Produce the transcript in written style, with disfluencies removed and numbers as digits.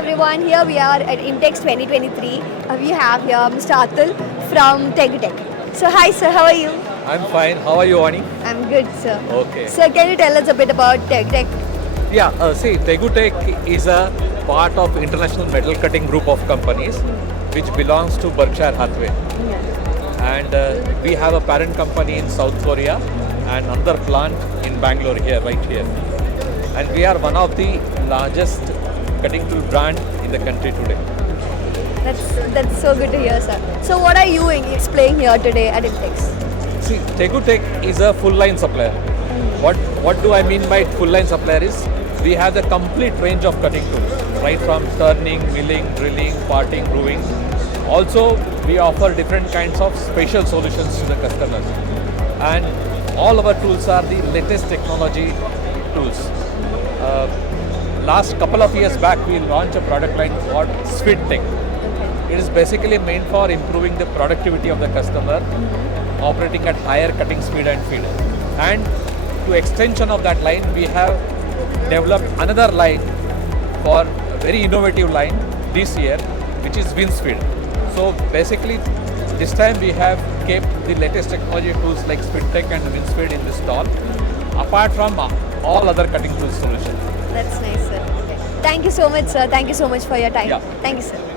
everyone, here we are at IMTEX 2023. We have here Mr. Atul from TaeguTec. So hi sir, how are you? I'm fine. How are you, Ani? I'm good sir. Okay. Sir, can you tell us a bit about TaeguTec? Yeah, see, TaeguTec is a part of International Metal Cutting Group of companies which belongs to Berkshire Hathaway. And we have a parent company in South Korea and another plant in Bangalore here, right here. And we are one of the largest cutting tool brand in the country today. That's so good to hear sir. So what are you explaining here today at IMTEX? See, TaeguTec is a full line supplier. What do I mean by full line supplier is we have the complete range of cutting tools, right from turning, milling, drilling, parting, grooving. Also, we offer different kinds of special solutions to the customers. And all our tools are the latest technology tools. Last couple of years back, we launched a product line called TaeguTec. It is basically meant for improving the productivity of the customer, operating at higher cutting speed and feed. And to extension of that line, we have developed another line for a very innovative line this year, which is wind speed. So basically, this time we have kept the latest technology tools like TaeguTec and wind speed in this stall, apart from all other cutting tool solutions. That's nice sir. Thank you so much sir. Thank you so much for your time. Yeah. Thank you sir.